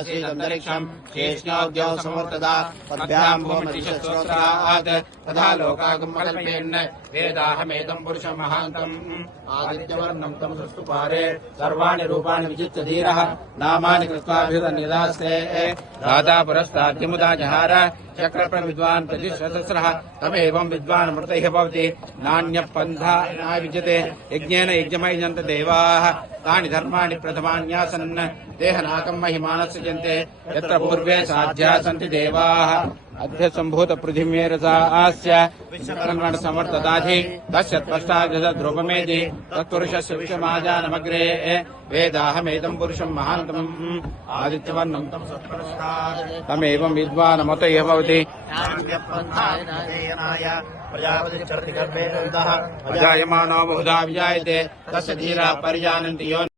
आसीदन्तरिक्षम् शेष्णोद्यो समवर्तदा पद्भ्याम् भूमतिश्रोत्रात् तथा लोकागमकल्पेन् वेदाहमेतम् पुरुषम् महान्तम् आदित्यवर्णम् तम् सृष्टुपारे सर्वाणि रूपाणि विचित्य धीरः नामानि कृत्वाभिधन्यदास्ते राधा पुरस्ताद्यमुदा जहार चक्रप्रविद्वान् प्रतिशतस्रः तमेवम् विद्वान् मृतैः भवति नान्यः पन्था न विद्यते यज्ञेन यज्ञमयजन्त देवाः तानि धर्माणि प्रथमान्यासन् देहनाकम् महिमानः सृजन्ते यत्र पूर्वे साध्या सन्ति देवाः अद्य सम्भूत पृथिव्येरसा आस्य विश्वकर्मण समर्थदाधि तस्य त्वष्टाग्रद्रूपमेधि तत्पुरुषस्य विश्वमाजानमग्रे वेदाहमेदम् पुरुषम् महान्तम् आदित्यवर्णम् तम् तमेवम् विद्वानमत इह भवति प्रजापतिश्चरति गर्भे अजायमानो बहुधा विजायते तस्य धीराः परिजानन्ति